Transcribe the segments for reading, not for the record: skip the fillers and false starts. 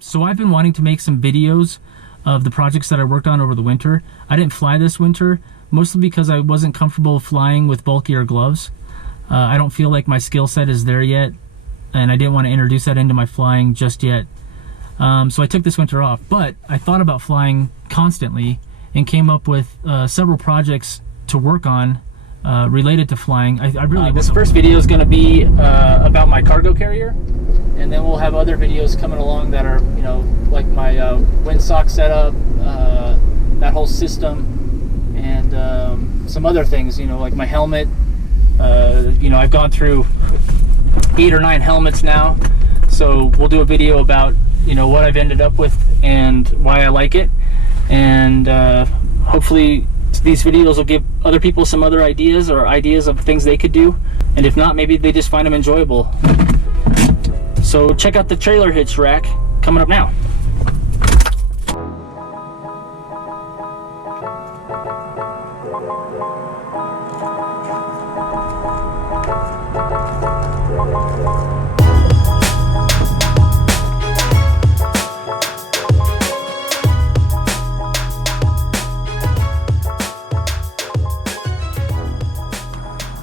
So I've been wanting to make some videos of the projects that I worked on over the winter. I didn't fly this winter, mostly because I wasn't comfortable flying with bulkier gloves. I don't feel like my skill set is there yet, and I didn't want to introduce that into my flying just yet. So I took this winter off, but I thought about flying constantly and came up with several projects to work on related to flying. I really this first video is going to be about my cargo carrier, and then we'll have other videos coming along that are, you know, like my windsock setup, that whole system, and some other things, you know, like my helmet. You know, I've gone through 8 or 9 helmets now, so we'll do a video about, you know, what I've ended up with and why I like it, and hopefully these videos will give other people some other ideas or ideas of things they could do, and if not, maybe they just find them enjoyable. So check out the trailer hitch rack coming up now.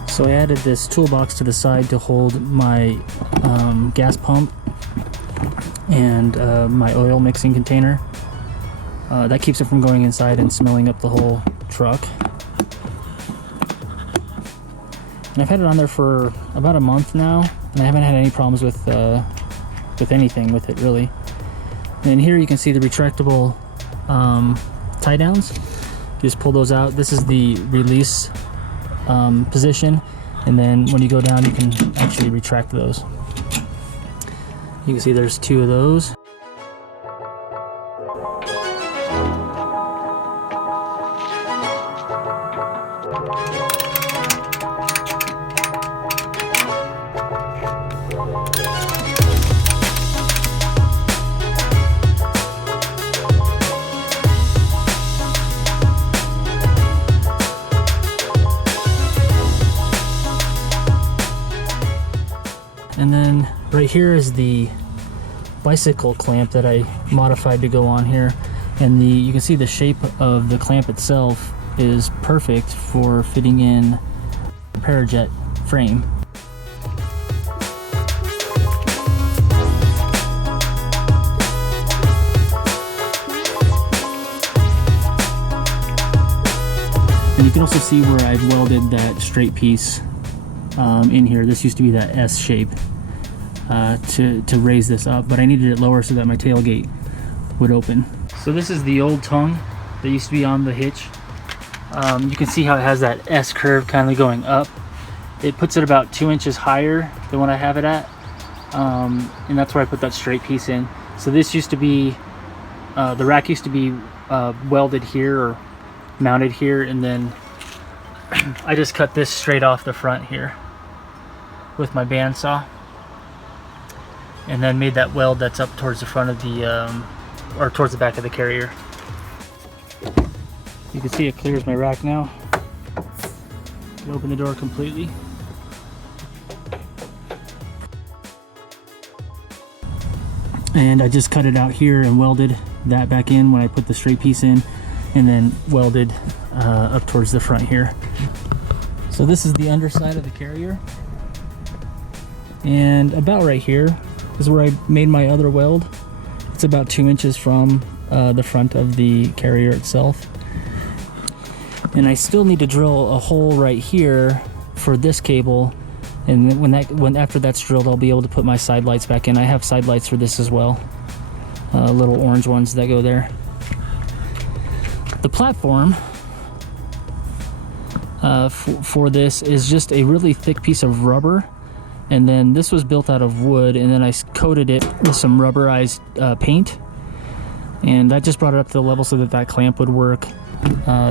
So I added this toolbox to the side to hold my gas pump and my oil mixing container. That keeps it from going inside and smelling up the whole truck. And I've had it on there for about a month now, and I haven't had any problems with anything with it really. And here you can see the retractable tie-downs. Just pull those out. This is the release position, and then when you go down you can actually retract those. You can see there's 2 of those. And then right here is the bicycle clamp that I modified to go on here, and you can see the shape of the clamp itself is perfect for fitting in a Parajet frame. And you can also see where I've welded that straight piece in here. This used to be that S shape to raise this up, but I needed it lower so that my tailgate would open. So this is the old tongue that used to be on the hitch. You can see how it has that S curve kind of going up. It puts it about 2 inches higher than what I have it at, and that's where I put that straight piece in. So this used to be, the rack used to be welded here or mounted here, and then I just cut this straight off the front here with my bandsaw, and then made that weld that's up towards the front of the or towards the back of the carrier. You can see it clears my rack now. Can open the door completely. And I just cut it out here and welded that back in when I put the straight piece in, and then welded up towards the front here. So this is the underside of the carrier, and about right here is where I made my other weld. It's about 2 inches from the front of the carrier itself, and I still need to drill a hole right here for this cable, and when after that's drilled, I'll be able to put my side lights back in. I have side lights for this as well, little orange ones that go there. The platform for this is just a really thick piece of rubber, and then this was built out of wood, and then I coated it with some rubberized paint, and that just brought it up to the level so that that clamp would work.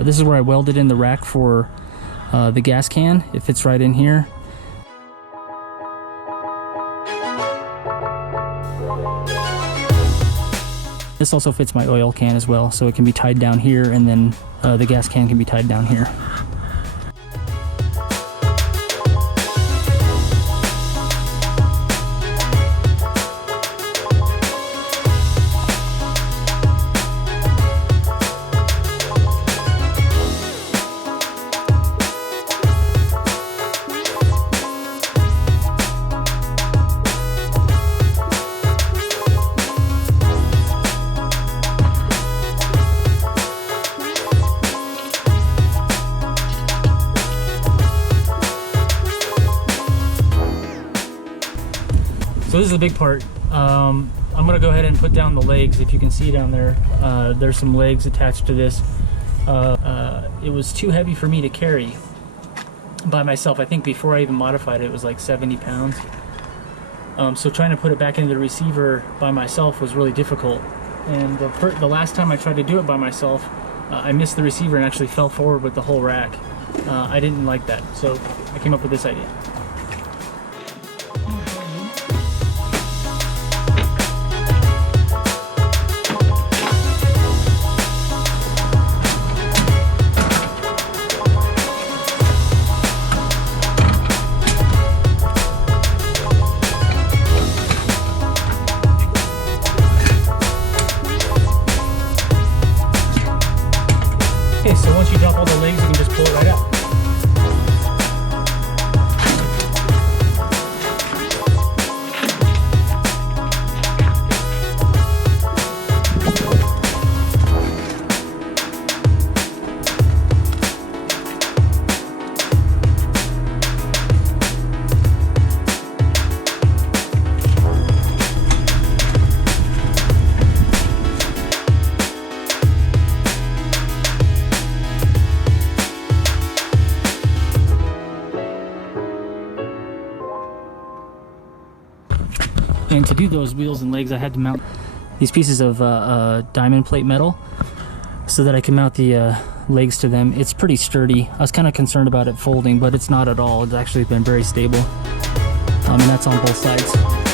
This is where I welded in the rack for the gas can. It fits right in here. This also fits my oil can as well, so it can be tied down here, and then the gas can can be tied down here. So this is the big part. I'm gonna go ahead and put down the legs. If you can see down there, there's some legs attached to this. It was too heavy for me to carry by myself. I think before I even modified it, it was like 70 pounds. So trying to put it back into the receiver by myself was really difficult. And the last time I tried to do it by myself, I missed the receiver and actually fell forward with the whole rack. I didn't like that, so I came up with this idea. Okay, so once you drop all the legs, you can just pull it right out. And to do those wheels and legs, I had to mount these pieces of diamond plate metal so that I can mount the legs to them. It's pretty sturdy. I was kind of concerned about it folding, but it's not at all. It's actually been very stable. And that's on both sides.